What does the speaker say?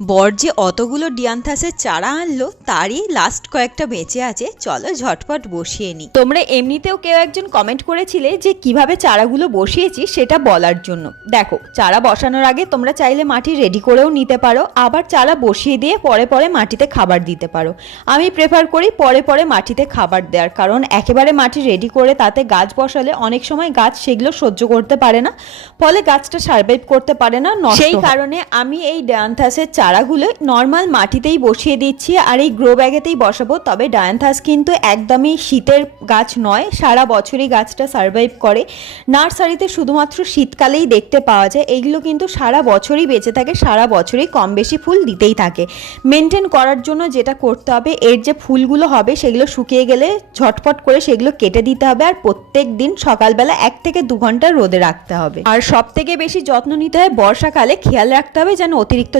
বর যে অতগুলো ডিয়ান্থাসের চারা আনলো তারই লাস্ট কয়েকটা বেঁচে আছে। চলো ঝটপট বসিয়ে নিই তোমরা এমনিতেও কেউ একজন কমেন্ট করেছিলে যে কীভাবে চারাগুলো বসিয়েছি সেটা বলার জন্য। দেখো চারা বসানোর আগে তোমরা চাইলে মাটি রেডি করেও নিতে পারো আবার চারা বসিয়ে দিয়ে পরে পরে মাটিতে খাবার দিতে পারো। আমি প্রেফার করি পরে পরে মাটিতে খাবার দেওয়ার কারণ একেবারে মাটি রেডি করে তাতে গাছ বসালে অনেক সময় গাছ সেগুলো সহ্য করতে পারে না ফলে গাছটা সার্ভাইভ করতে পারে না সেই কারণে আমি এই ডায়ান্থাসের চারাগুলো নর্মাল মাটিতেই বসিয়ে দিচ্ছি আর এই গ্রো ব্যাগেতেই বসাবো। তবে ডায়ান্থাস কিন্তু একদমই শীতের গাছ নয়, সারা বছরই গাছটা সার্ভাইভ করে। নার্সারিতে শুধুমাত্র শীতকালেই দেখতে পাওয়া যায়। এইগুলো কিন্তু সারা বছরই বেঁচে থাকে, সারা বছরই কম বেশি ফুল দিতেই থাকে। মেনটেন করার জন্য যেটা করতে হবে, এর যে ফুলগুলো হবে সেগুলো শুকিয়ে গেলে ঝটপট করে সেগুলো কেটে দিতে হবে আর প্রত্যেক দিন সকালবেলা এক থেকে দু ঘণ্টা রোদে রাখতে হবে। আর সব থেকে বেশি যত্ন নিতে হয় বর্ষাকালে, খেয়াল রাখতে হবে যেন অতিরিক্ত